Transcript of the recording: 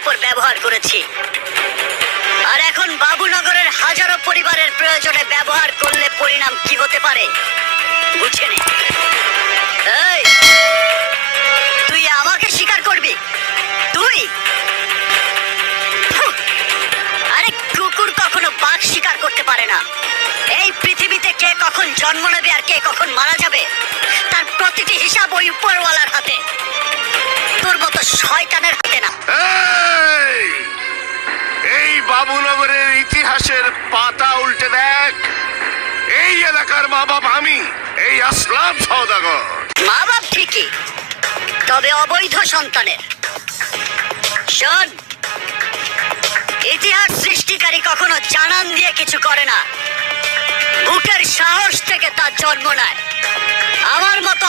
উপর ব্যবহার করেছি, আর এখন বাবুনগরের হাজারো পরিবারের প্রয়োজনে ব্যবহার করলে পরিণাম কি হতে পারে বুঝে নে। এই, তুই আমাকে স্বীকার করবি? তুই? আরে কুকুর কখনো বাঘ স্বীকার করতে পারে না। এই পৃথিবীতে কে কখন জন্ম নেবে আর কে কখন মারা যাবে তার প্রতিটি হিসাব ওই উপরওয়ালার হাতে, তোর মতো শয়তানের হাতে না। এই বাবুনগরের ইতিহাসের পাতা উল্টে দেখ। এই এলাকার মা বাপ আমি, এই আসলাম সওদাগর। মা বাপ ঠিকই, তবে অবৈধ সন্তানের। শোন, ইতিহাস সৃষ্টিকারী কখনো জানান দিয়ে কিছু করে না, বুকের সাহস থেকে তার জন্ম নেয়। আমার মতো